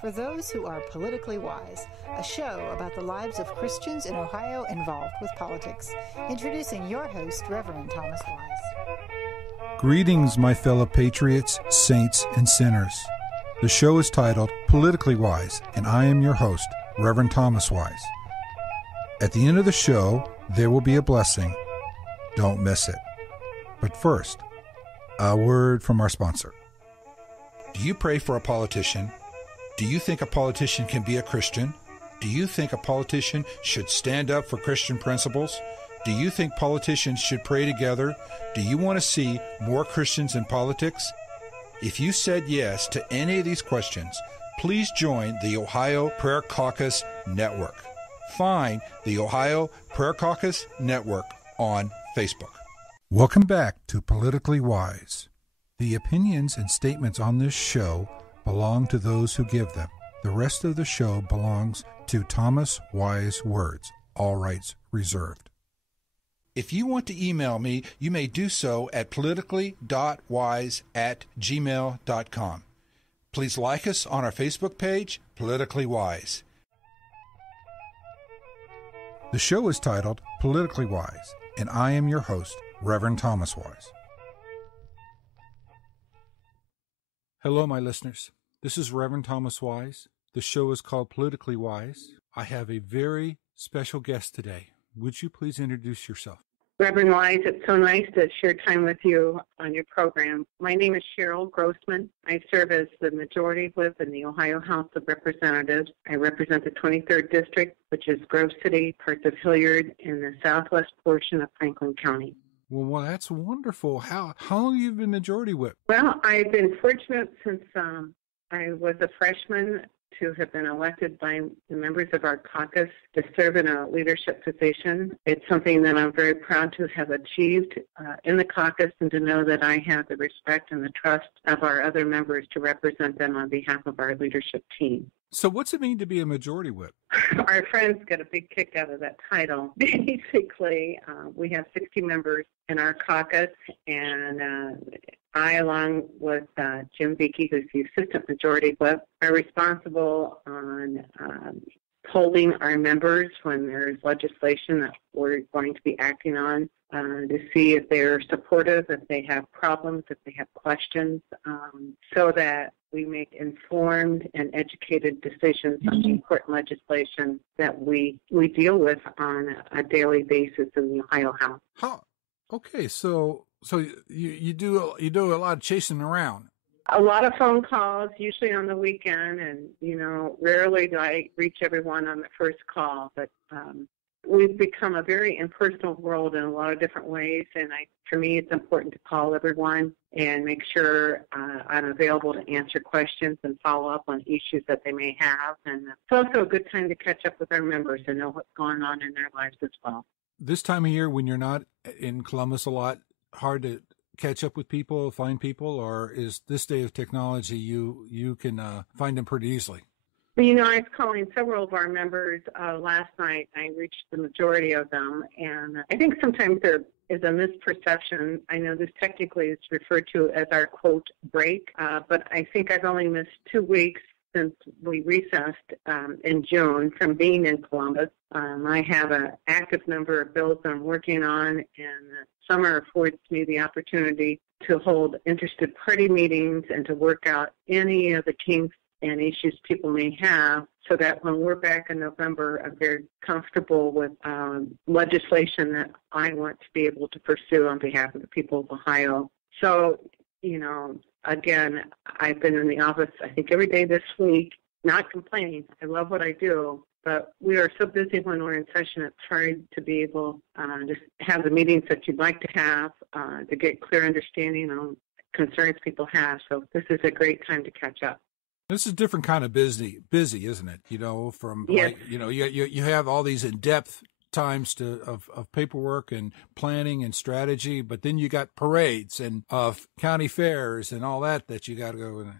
for those who are politically wise, a show about the lives of Christians in Ohio involved with politics. Introducing your host, Reverend Thomas Wise. Greetings, my fellow patriots, saints, and sinners. The show is titled Politically Wise, and I am your host, Reverend Thomas Wise. At the end of the show, there will be a blessing. Don't miss it. But first, a word from our sponsor. Do you pray for a politician? Do you think a politician can be a Christian? Do you think a politician should stand up for Christian principles? Do you think politicians should pray together? Do you want to see more Christians in politics? If you said yes to any of these questions, please join the Ohio Prayer Caucus Network. Find the Ohio Prayer Caucus Network on Facebook. Welcome back to Politically Wise. The opinions and statements on this show belong to those who give them. The rest of the show belongs to Thomas Wise Words, all rights reserved. If you want to email me, you may do so at politically.wise@gmail.com. Please like us on our Facebook page, Politically Wise. The show is titled Politically Wise, and I am your host, Reverend Thomas Wise. Hello, my listeners. This is Reverend Thomas Wise. The show is called Politically Wise. I have a very special guest today. Would you please introduce yourself? Reverend Wise, it's so nice to share time with you on your program. My name is Cheryl Grossman. I serve as the Majority Whip in the Ohio House of Representatives. I represent the 23rd District, which is Grove City, parts of Hilliard, in the southwest portion of Franklin County. Well, that's wonderful. How long have you been Majority Whip? Well, I've been fortunate since I was a freshman to have been elected by the members of our caucus to serve in a leadership position. It's something that I'm very proud to have achieved in the caucus, and to know that I have the respect and the trust of our other members to represent them on behalf of our leadership team. So what's it mean to be a Majority Whip? Our friends get a big kick out of that title. Basically, we have 60 members in our caucus, and I, along with Jim Beakey, who's the Assistant Majority Whip, are responsible on polling our members when there's legislation that we're going to be acting on, to see if they're supportive, if they have problems, if they have questions, so that we make informed and educated decisions on the important legislation that we deal with on a daily basis in the Ohio House. Huh. Okay, so you do a lot of chasing around. A lot of phone calls, usually on the weekend, and, rarely do I reach everyone on the first call, but we've become a very impersonal world in a lot of different ways, and for me, it's important to call everyone and make sure I'm available to answer questions and follow up on issues that they may have. And it's also a good time to catch up with our members and know what's going on in their lives as well. This time of year, when you're not in Columbus a lot, hard to catch up with people, find people, or is this day of technology you can find them pretty easily? Well, I was calling several of our members last night. I reached the majority of them, and I think sometimes there is a misperception. I know this technically is referred to as our, quote, break, but I think I've only missed 2 weeks since we recessed in June from being in Columbus. I have an active number of bills I'm working on, and summer affords me the opportunity to hold interested party meetings and to work out any of the kinks and issues people may have, so that when we're back in November, I'm very comfortable with legislation that I want to be able to pursue on behalf of the people of Ohio. So, again, I've been in the office, I think, every day this week, not complaining. I love what I do, but we are so busy when we're in session, it's hard to be able to have the meetings that you'd like to have, to get clear understanding on concerns people have. So this is a great time to catch up. This is a different kind of busy, isn't it? From yes. You have all these in-depth times of paperwork and planning and strategy, but then you got parades and county fairs and all that you got to go and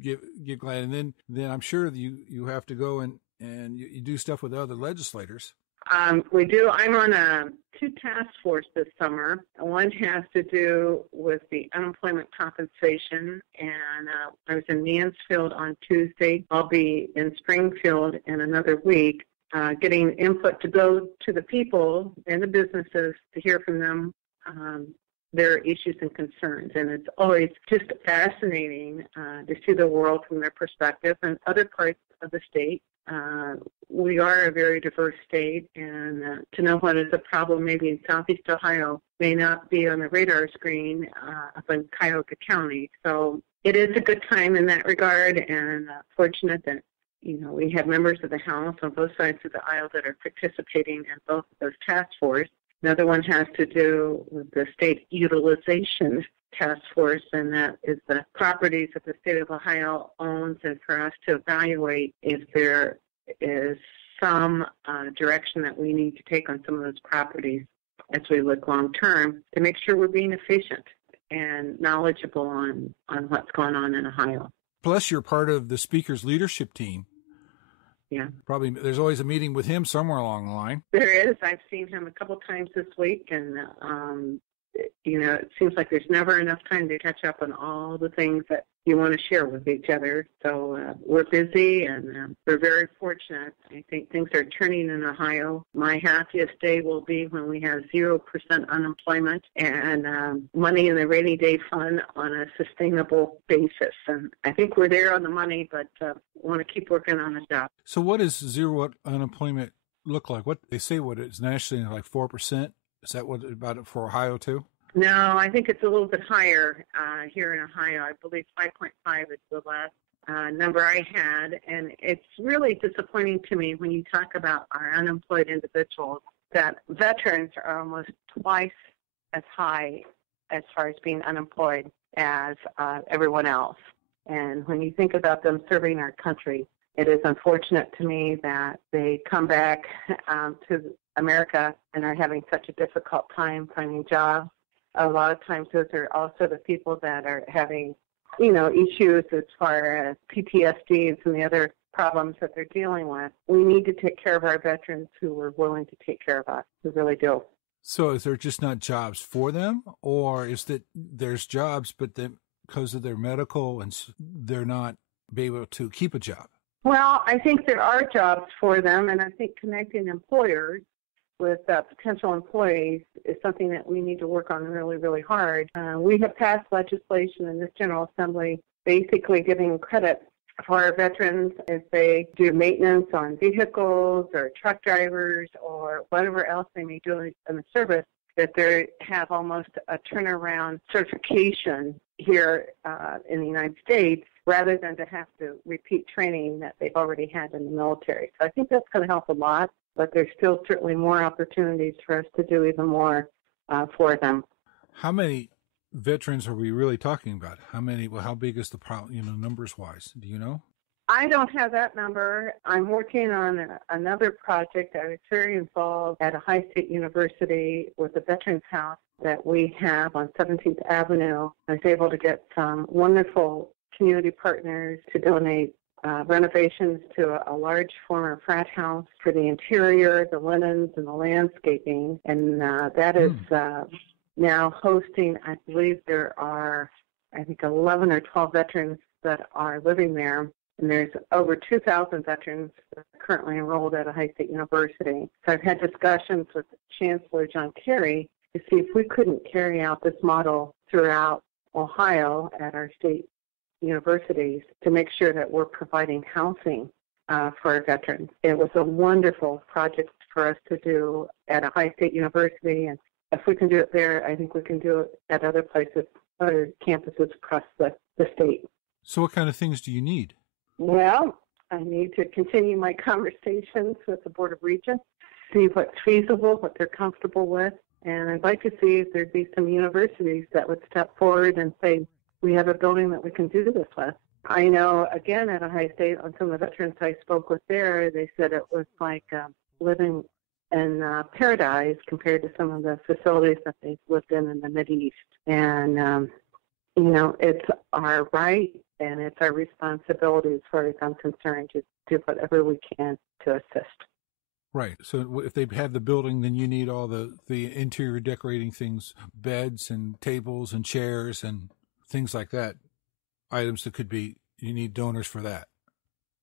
give glad. And then I'm sure you have to go and you do stuff with other legislators. We do. I'm on two task force this summer. One has to do with the unemployment compensation, and I was in Mansfield on Tuesday. I'll be in Springfield in another week, getting input to go to the people and the businesses to hear from them their issues and concerns. And it's always just fascinating to see the world from their perspective. And other parts of the state, we are a very diverse state, and to know what is a problem maybe in Southeast Ohio may not be on the radar screen up in Cuyahoga County. So it is a good time in that regard, and fortunate that we have members of the House on both sides of the aisle that are participating in both of those task force. Another one has to do with the state utilization task force, and that is the properties that the state of Ohio owns, and for us to evaluate if there is some direction that we need to take on some of those properties as we look long term to make sure we're being efficient and knowledgeable on what's going on in Ohio. Plus, you're part of the Speaker's leadership team. Yeah. Probably there's always a meeting with him somewhere along the line. There is. I've seen him a couple times this week, and it seems like there's never enough time to catch up on all the things that you want to share with each other. So we're busy, and we're very fortunate. I think things are turning in Ohio. My happiest day will be when we have 0% unemployment and money in the rainy day fund on a sustainable basis. And I think we're there on the money, but want to keep working on the job. So what does zero unemployment look like? What they say, what it's nationally like 4%? Is that what about it for Ohio too? No, I think it's a little bit higher here in Ohio. I believe 5.5 is the last number I had, and it's really disappointing to me when you talk about our unemployed individuals that veterans are almost twice as high as far as being unemployed as everyone else. And when you think about them serving our country, it is unfortunate to me that they come back to America and are having such a difficult time finding jobs. A lot of times those are also the people that are having, issues as far as PTSD and some of the other problems that they're dealing with. We need to take care of our veterans who are willing to take care of us. We really do. So is there just not jobs for them, or is that there's jobs, but then because of their medical and they're not be able to keep a job? Well, I think there are jobs for them, and I think connecting employers with potential employees is something that we need to work on really, really hard. We have passed legislation in this General Assembly basically giving credit for our veterans if they do maintenance on vehicles or truck drivers or whatever else they may do in the service, that they have almost a turnaround certification here in the United States rather than to have to repeat training that they've already had in the military. So I think that's going to help a lot, but there's still certainly more opportunities for us to do even more for them. How many veterans are we really talking about? How many? Well, how big is the problem, numbers-wise? Do you know? I don't have that number. I'm working on another project. I was very involved at Ohio State University with the Veterans House that we have on 17th Avenue. I was able to get some wonderful community partners to donate renovations to a large former frat house for the interior, the linens, and the landscaping. And that is now hosting, I believe there are, 11 or 12 veterans that are living there. And there's over 2,000 veterans currently enrolled at Ohio State University. So I've had discussions with Chancellor John Kerry to see if we couldn't carry out this model throughout Ohio at our state universities to make sure that we're providing housing for our veterans. It was a wonderful project for us to do at Ohio State University, and if we can do it there, I think we can do it at other places, other campuses across the state. So what kind of things do you need? Well, I need to continue my conversations with the Board of Regents, see what's feasible, what they're comfortable with, and I'd like to see if there'd be some universities that would step forward and say, we have a building that we can do this with. I know, again, at Ohio State, on some of the veterans I spoke with there, they said it was like living in paradise compared to some of the facilities that they've lived in the Mideast. And, it's our right and it's our responsibility, as far as I'm concerned, to do whatever we can to assist. Right. So if they have the building, then you need all the interior decorating things, beds and tables and chairs and things like that, items that could be, you need donors for that.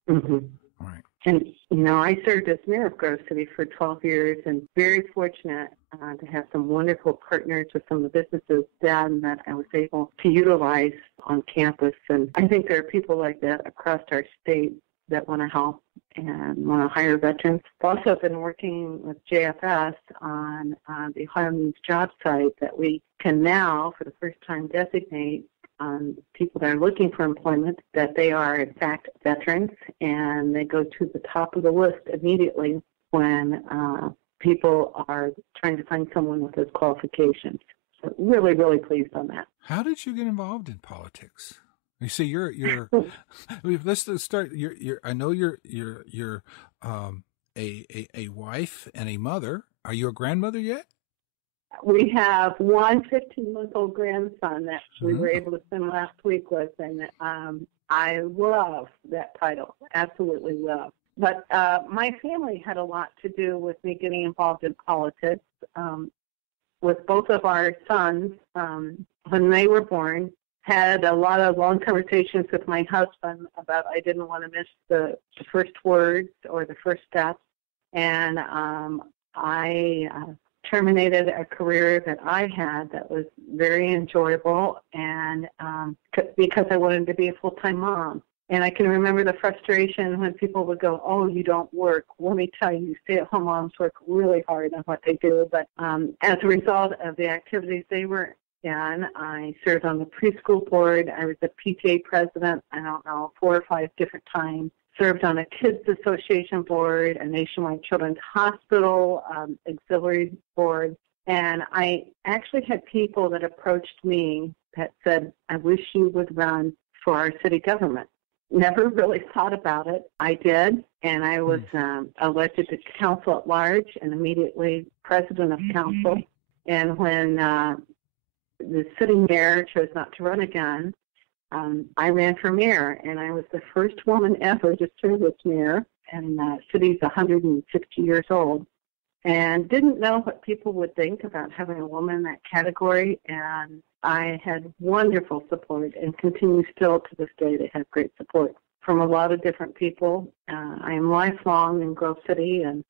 Mm-hmm. All right. And, I served as mayor of Grove City for 12 years and very fortunate to have some wonderful partners with some of the businesses then that I was able to utilize on campus. And I think there are people like that across our state that want to help and want to hire veterans. I've also been working with JFS on the Ohio Means job site that we can now, for the first time, designate people that are looking for employment that they are, in fact, veterans, and they go to the top of the list immediately when people are trying to find someone with those qualifications. So really, really pleased on that. How did you get involved in politics? You see, you're. Let's start. I know you're a wife and a mother. Are you a grandmother yet? We have one 15-month-old grandson that we were able to spend last week with, and I love that title. Absolutely love. But my family had a lot to do with me getting involved in politics. With both of our sons, when they were born, had a lot of long conversations with my husband about I didn't want to miss the first words or the first steps. And I terminated a career that I had that was very enjoyable, and because I wanted to be a full-time mom. And I can remember the frustration when people would go, "Oh, you don't work." Let me tell you, stay-at-home moms work really hard on what they do. But as a result of the activities they were in, I served on the preschool board. I was the PTA president, 4 or 5 different times. Served on a kids association board, a nationwide children's hospital auxiliary board, and I actually had people that approached me that said, "I wish you would run for our city government." Never really thought about it. I did, and I was elected to council at large and immediately president of council. And when the sitting mayor chose not to run again, I ran for mayor, and I was the first woman ever to serve as mayor, and the city's 160 years old, and didn't know what people would think about having a woman in that category, and I had wonderful support and continue still to this day to have great support from a lot of different people. I am lifelong in Grove City, and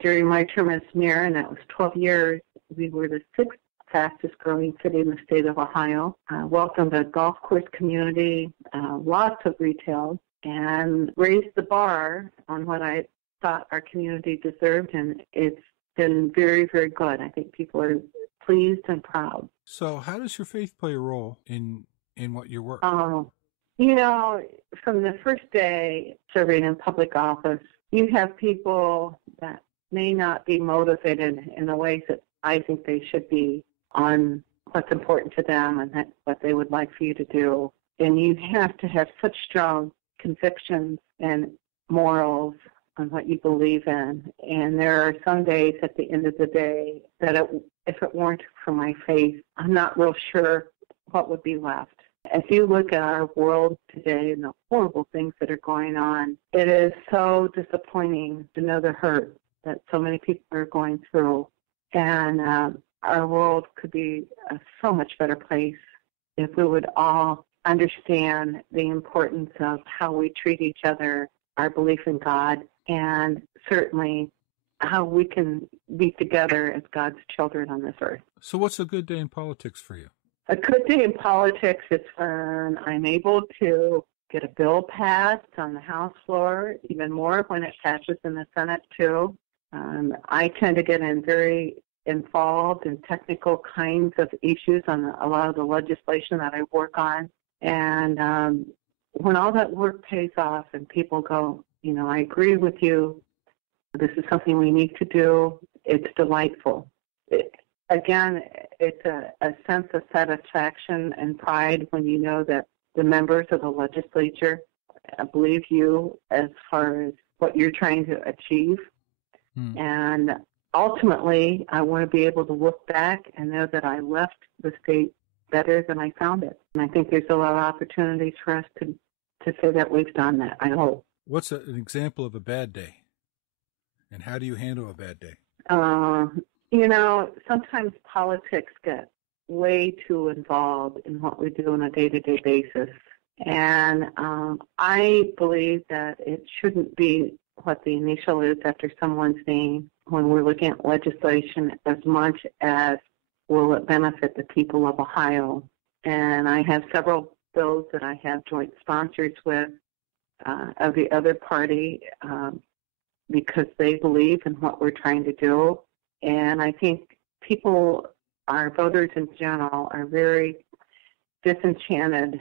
during my term as mayor, and that was 12 years, we were the 6th fastest growing city in the state of Ohio. Welcomed a golf course community, lots of retail, and raised the bar on what I thought our community deserved, and it's been very, very good. I think people are pleased and proud. So how does your faith play a role in what your work? From the first day serving in public office, you have people that may not be motivated in the ways that I think they should be on what's important to them and what they would like for you to do. And you have to have such strong convictions and morals on what you believe in. And there are some days at the end of the day that if it weren't for my faith, I'm not real sure what would be left. As you look at our world today and the horrible things that are going on, it is so disappointing to know the hurt that so many people are going through. And our world could be a so much better place if we would all understand the importance of how we treat each other, our belief in God, and certainly how we can be together as God's children on this earth. So what's a good day in politics for you? A good day in politics is when I'm able to get a bill passed on the House floor, even more when it passes in the Senate, too. I tend to get very involved in technical kinds of issues on a lot of the legislation that I work on. And when all that work pays off and people go, I agree with you, this is something we need to do, it's delightful. It's a sense of satisfaction and pride when you know that the members of the legislature believe you as far as what you're trying to achieve. And ultimately, I want to be able to look back and know that I left the state better than I found it. And I think there's a lot of opportunities for us to say that we've done that, I hope. What's an example of a bad day And how do you handle a bad day? Sometimes politics get way too involved in what we do on a day-to-day basis. And I believe that it shouldn't be what the initial is after someone's name when we're looking at legislation as much as will it benefit the people of Ohio. And I have several bills that I have joint sponsors with of the other party because they believe in what we're trying to do. And I think people, our voters in general, are very disenchanted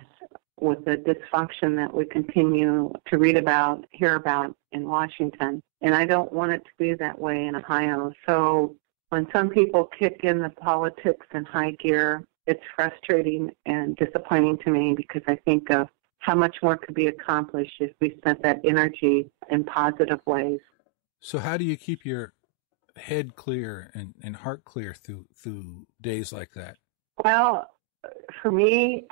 with the dysfunction that we continue to read about, hear about in Washington. And I don't want it to be that way in Ohio. So when some people kick in the politics in high gear, it's frustrating and disappointing to me because I think of how much more could be accomplished if we spent that energy in positive ways. So how do you keep your head clear and heart clear through days like that? Well, for me,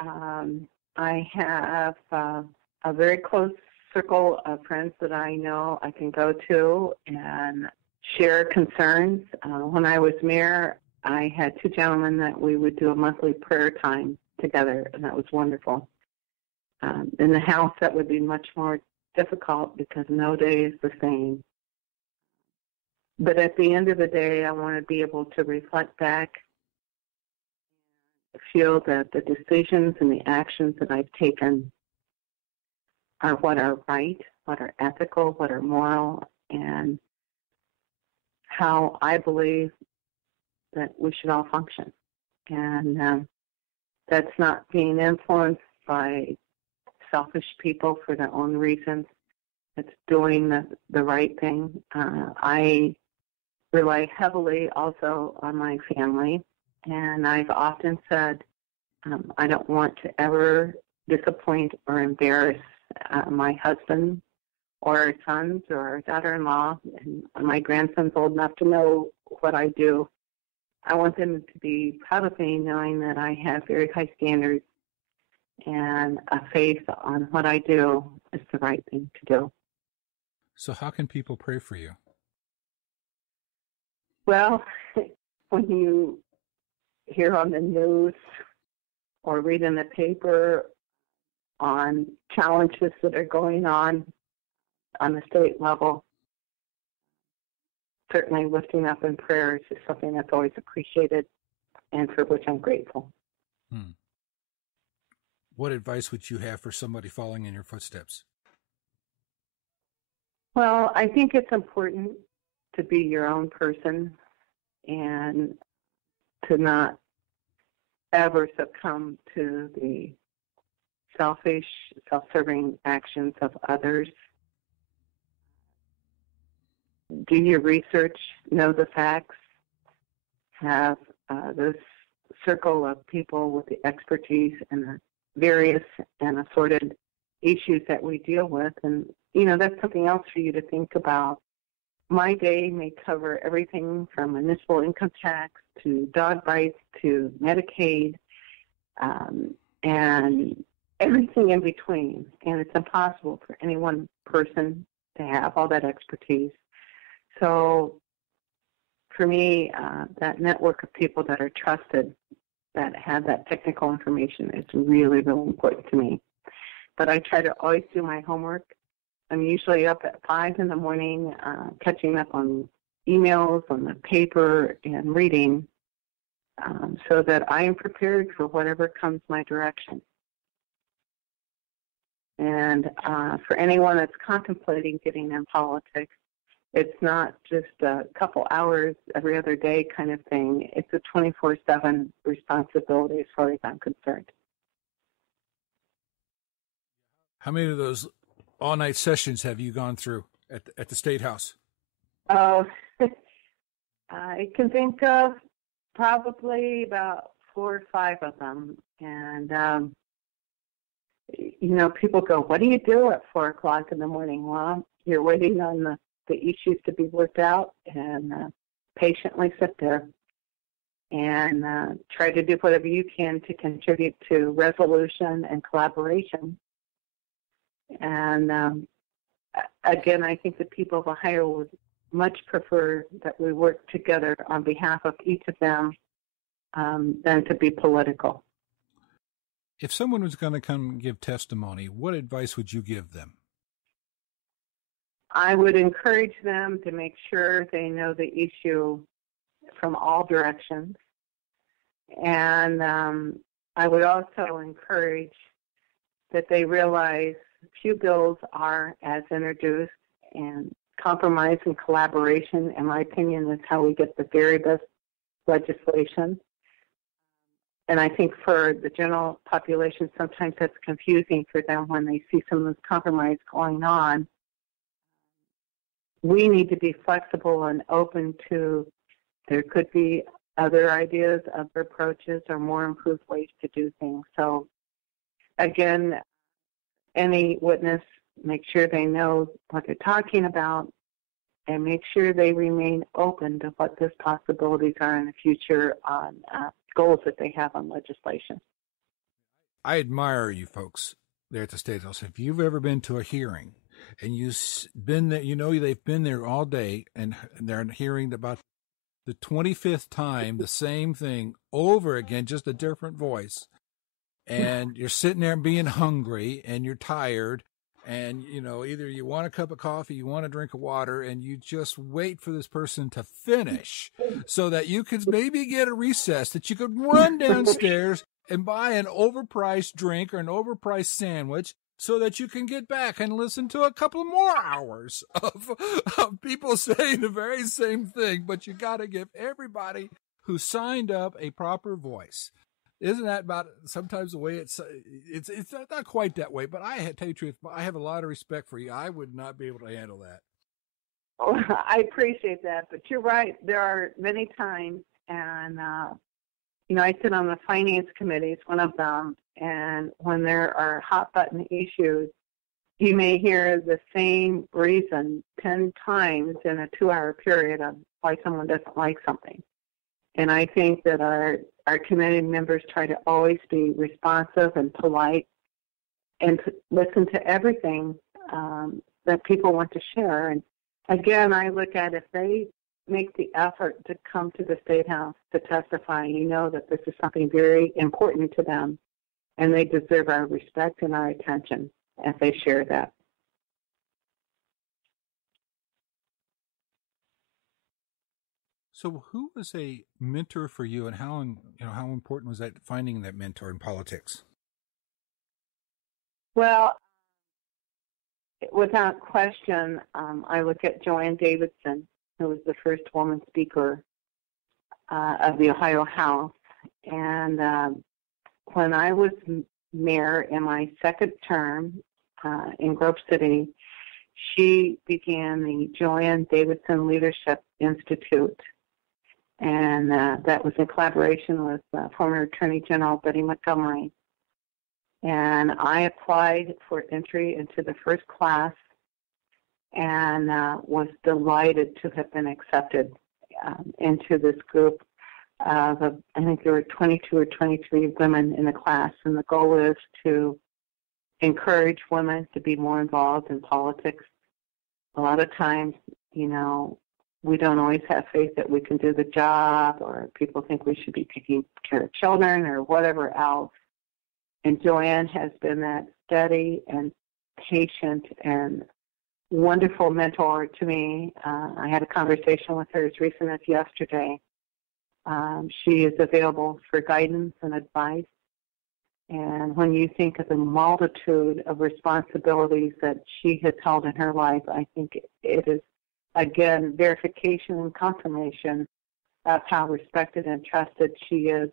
I have a very close circle of friends that I know I can go to and share concerns. When I was mayor, I had two gentlemen that we would do a monthly prayer time together, and that was wonderful. In the house, that would be much more difficult because no day is the same. But at the end of the day, I want to be able to reflect back, feel that the decisions and the actions that I've taken are what are right, what are ethical, what are moral, and how I believe that we should all function. And that's not being influenced by selfish people for their own reasons. It's doing the right thing. I rely heavily also on my family, and I've often said I don't want to ever disappoint or embarrass my husband or our sons or our daughter-in-law, and my grandson's old enough to know what I do. I want them to be proud of me, knowing that I have very high standards and a faith on what I do is the right thing to do. So how can people pray for you? Well, when you hear on the news or read in the paper on challenges that are going on the state level, certainly lifting up in prayers is something that's always appreciated and for which I'm grateful. What advice would you have for somebody following in your footsteps? Well, I think it's important to be your own person and to not ever succumb to the selfish, self-serving actions of others. Do your research, know the facts, have this circle of people with the expertise and the various and assorted issues that we deal with. And, that's something else for you to think about. My day may cover everything from municipal income tax to dog bites to Medicaid and everything in between. And it's impossible for any one person to have all that expertise. So for me, that network of people that are trusted, that have that technical information is really, really important to me. But I try to always do my homework. I'm usually up at 5 in the morning, catching up on emails, on the paper, and reading so that I am prepared for whatever comes my direction. And for anyone that's contemplating getting in politics, it's not just a couple hours every other day kind of thing. It's a 24/7 responsibility as far as I'm concerned. How many of those all-night sessions have you gone through at the State House? Oh, I can think of probably about 4 or 5 of them. And, people go, what do you do at 4 o'clock in the morning? Well, you're waiting on the issues to be worked out and patiently sit there and try to do whatever you can to contribute to resolution and collaboration. And again, I think the people of Ohio would much prefer that we work together on behalf of each of them than to be political. If someone was going to come give testimony, what advice would you give them? I would encourage them to make sure they know the issue from all directions. And I would also encourage that they realize few bills are as introduced, and compromise and collaboration, in my opinion, is how we get the very best legislation. And I think for the general population, sometimes that's confusing for them when they see some of this compromise going on. We need to be flexible and open to, there could be other ideas, other approaches, or more improved ways to do things. So, again, any witness, make sure they know what they're talking about, and make sure they remain open to what those possibilities are in the future on goals that they have on legislation. I admire you folks there at the State House. If you've ever been to a hearing and you've been there, you know they've been there all day and they're hearing about the 25th time the same thing over again, just a different voice. And you're sitting there being hungry and you're tired, and either you want a cup of coffee, you want a drink of water, and you just wait for this person to finish so that you could maybe get a recess, that you could run downstairs and buy an overpriced drink or an overpriced sandwich so that you can get back and listen to a couple more hours of people saying the very same thing. But you got to give everybody who signed up a proper voice. Isn't that about sometimes the way it's not quite that way, but tell you the truth, I have a lot of respect for you. I would not be able to handle that. Oh, I appreciate that, but you're right. There are many times, and I sit on the finance committee, it's one of them, and when there are hot button issues, you may hear the same reason 10 times in a 2-hour period of why someone doesn't like something. And I think that our committee members try to always be responsive and polite and to listen to everything that people want to share. And again, I look at if they make the effort to come to the State House to testify, that this is something very important to them, and they deserve our respect and our attention if they share that. So who was a mentor for you, and how important was that, finding that mentor in politics? Well, without question, I look at Joanne Davidson, who was the first woman speaker of the Ohio House. And when I was mayor in my second term in Grove City, she began the Joanne Davidson Leadership Institute. And that was in collaboration with former Attorney General Betty Montgomery. And I applied for entry into the first class and was delighted to have been accepted into this group of, I think there were 22 or 23 women in the class. And the goal is to encourage women to be more involved in politics. A lot of times, we don't always have faith that we can do the job, or people think we should be taking care of children or whatever else. And Joanne has been that steady and patient and wonderful mentor to me. I had a conversation with her as recent as yesterday. She is available for guidance and advice. And when you think of the multitude of responsibilities that she has held in her life, I think it is, again, verification and confirmation of how respected and trusted she is,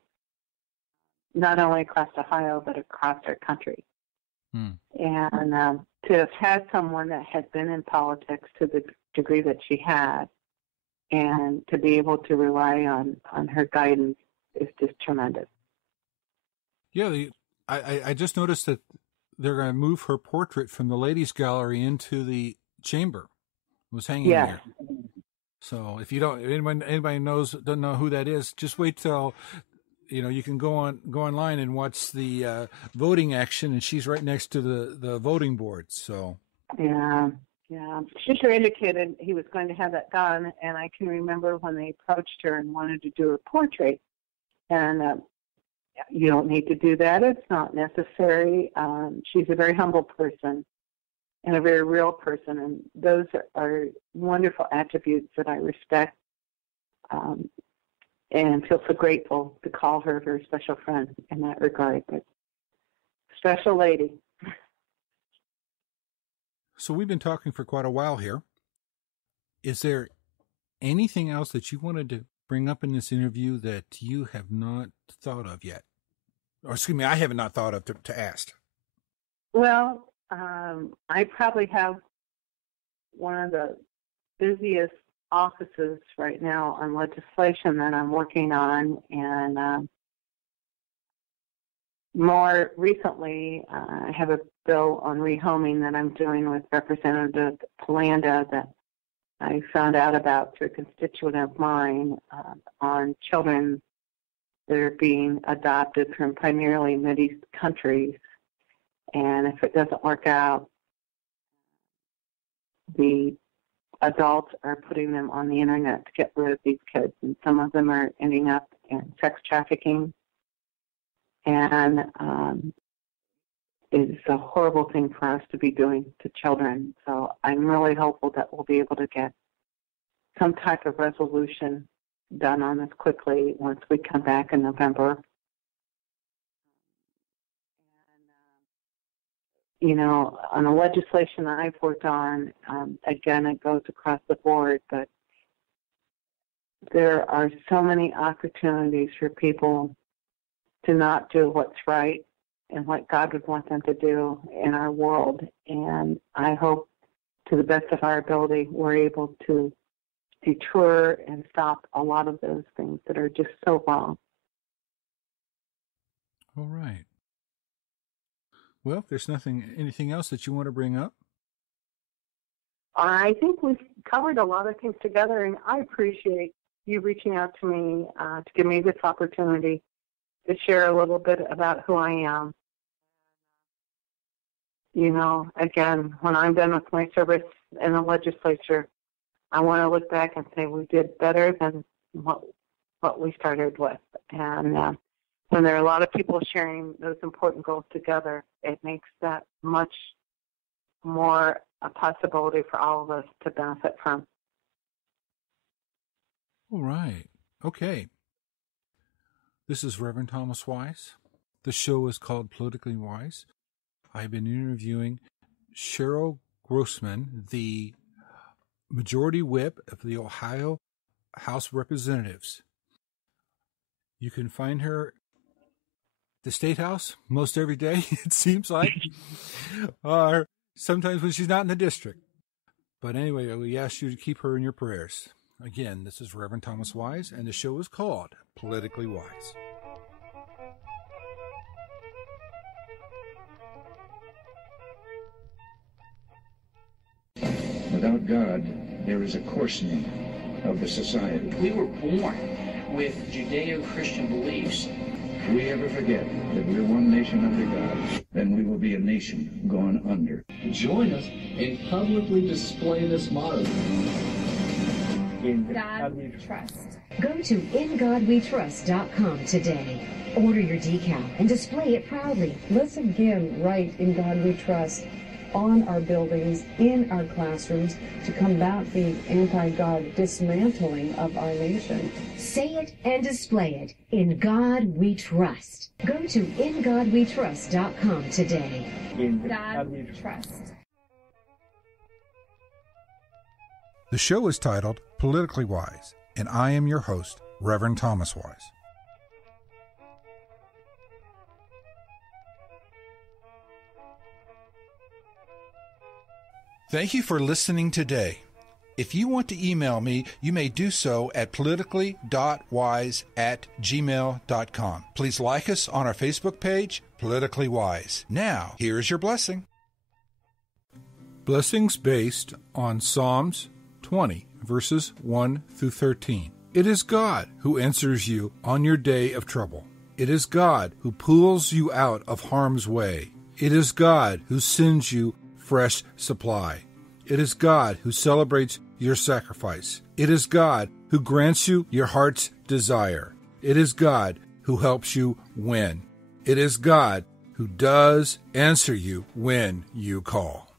not only across Ohio, but across our country. And to have had someone that had been in politics to the degree that she had, and to be able to rely on her guidance is just tremendous. Yeah, I just noticed that they're going to move her portrait from the ladies' gallery into the chamber. It was hanging there. So if you anybody doesn't know who that is, just wait till you can go online and watch the voting action, and she's right next to the voting board. So yeah, Yeah, Fisher indicated he was going to have that done, and I can remember when they approached her and wanted to do a portrait. And you don't need to do that. It's not necessary. She's a very humble person and a very real person, and those are wonderful attributes that I respect and feel so grateful to call her a very special friend in that regard. But special lady. So we've been talking for quite a while here. Is there anything else that you wanted to bring up in this interview that you have not thought of yet? Or excuse me, I have not thought of to ask. Well, I probably have one of the busiest offices right now on legislation that I'm working on, and more recently, I have a bill on rehoming that I'm doing with Representative Palanda that I found out about through a constituent of mine on children that are being adopted from primarily Mideast countries. And if it doesn't work out, the adults are putting them on the internet to get rid of these kids, and some of them are ending up in sex trafficking. And it's a horrible thing for us to be doing to children. So I'm really hopeful that we'll be able to get some type of resolution done on this quickly once we come back in November. And, you know, on the legislation that I've worked on, again, it goes across the board, but there are so many opportunities for people to not do what's right and what God would want them to do in our world. And I hope, to the best of our ability, we're able to deter and stop a lot of those things that are just so wrong. All right. Well, if there's anything else that you want to bring up? I think we've covered a lot of things together, and I appreciate you reaching out to me to give me this opportunity to share a little bit about who I am. You know, again, when I'm done with my service in the legislature, I want to look back and say we did better than what we started with. And when there are a lot of people sharing those important goals together, it makes that much more a possibility for all of us to benefit from. All right. Okay. This is Reverend Thomas Wise. The show is called Politically Wise. I've been interviewing Cheryl Grossman, the Majority Whip of the Ohio House of Representatives. You can find her at the State House most every day, it seems like, or sometimes when she's not in the district. But anyway, we ask you to keep her in your prayers. Again, this is Reverend Thomas Wise, and the show is called Politically Wise. Without God, there is a coarsening of the society. We were born with Judeo-Christian beliefs. If we ever forget that we're one nation under God, then we will be a nation gone under. Join us in publicly displaying this motto. In God we trust. Go to InGodWeTrust.com today. Order your decal and display it proudly. Let's again write In God We Trust on our buildings, in our classrooms, to combat the anti-God dismantling of our nation. Say it and display it. In God We Trust. Go to InGodWeTrust.com today. In God we trust. The show is titled Politically Wise, and I am your host, Reverend Thomas Wise. Thank you for listening today. If you want to email me, you may do so at politically.wise@gmail.com. Please like us on our Facebook page, Politically Wise. Now, here is your blessing. Blessings based on Psalms 20, verses 1 through 13. It is God who answers you on your day of trouble. It is God who pulls you out of harm's way. It is God who sends you fresh supply. It is God who celebrates your sacrifice. It is God who grants you your heart's desire. It is God who helps you win. It is God who does answer you when you call.